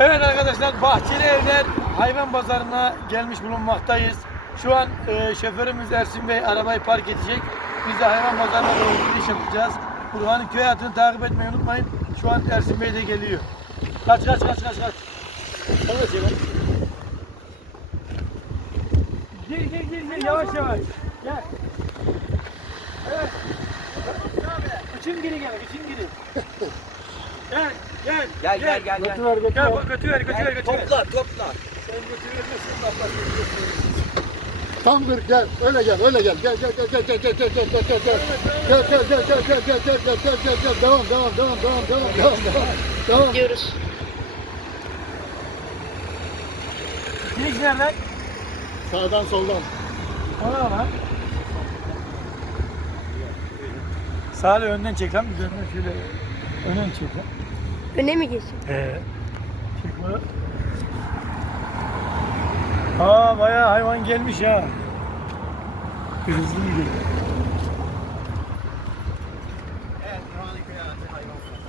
Evet arkadaşlar Bahçeli Evler hayvan pazarına gelmiş bulunmaktayız. Şu an e, şoförümüz Ersin Bey arabayı park edecek. Biz de hayvan pazarına doğru giriş yapacağız. Burhan'ın köy hayatını takip etmeyi unutmayın. Şu an Ersin Bey de geliyor. Kaç kaç kaç kaç kaç. Evet. Gir gir gir gir yavaş yavaş. Gel. Evet. Üçün geri gel, üçün geri. Gel, gel. Gel gel. Götür ver, götür ver. Götür ver, götür ver. Topla topla. Sen götürürsen bak bak. Tam dur gel. Öyle gel. Öyle gel. Gel gel gel gel gel gel gel gel gel gel gel. Gel gel gel gel gel gel gel gel gel gel gel. Devam devam devam devam devam devam devam. Devam. Diyoruz. Giriş nereden? Sağdan soldan. Ona lan. Salih önden çek lan. Biz önden şöyle önden çek lan. Öne mi? He. Çek bunu. Aa bayağı hayvan gelmiş. Bir Hızlı gidiyor.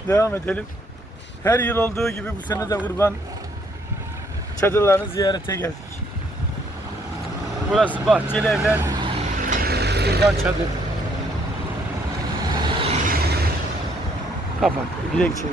Devam edelim. Her yıl olduğu gibi bu sene de kurban çadırlarını ziyarete geldik. Burası Bahçeli Evler Kurban Çadır. Kapat. Dilekçe.